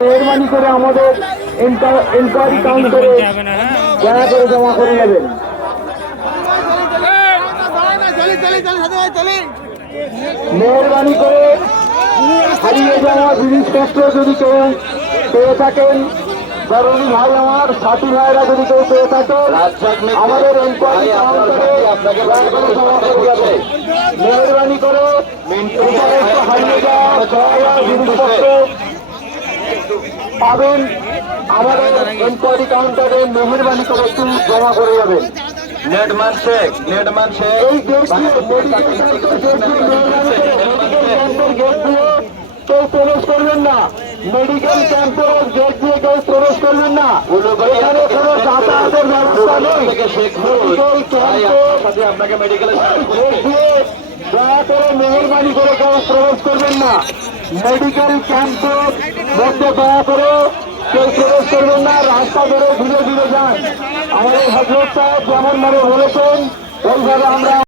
মেহরবানি করে আমাদের এনকোয়ারি কাউন্টারে দয়া করে জমা করে নেবেন। মেহরবানি করে হারিয়ে যাওয়া জিনিসপত্র যদি কেউ পেয়ে থাকেন, জরুরি ভাই আমার, সাথী ভাইরা যদি কেউ পেয়ে থাকে আমাদের এনকোয়ারি করে মেহরবানি করে হারিয়ে যাওয়া জিনিসপত্র পাবেন আমাদের এনকোয়ারি কাউন্টারে মেহরবানি করে জমা করে যাবেন নেটমান শেখ নেটমান শেখ এই মেডিকেল দিয়ে কেউ প্রবেশ করবেন না। মেডিকেল ক্যাম্পের গেট দিয়ে কেউ প্রবেশ করবেন না। এখানে কোনো যাতায়াতের ব্যবস্থা নেই। মেডিকেল ক্যাম্পের আপনার সাথে আপনাকে মেডিকেলে গেট দিয়ে দয়া করে মেহরবানি করে কেউ প্রবেশ করবেন না। মেডিকেল ক্যাম্পের মধ্যে দয়া করে কেউ প্রবেশ করবেন না, রাস্তা ধরে ঘুরে ঘুরে যান। আমাদের হজরত সাহেব যেমন ভাবে বলেছেন, ওইভাবে আমরা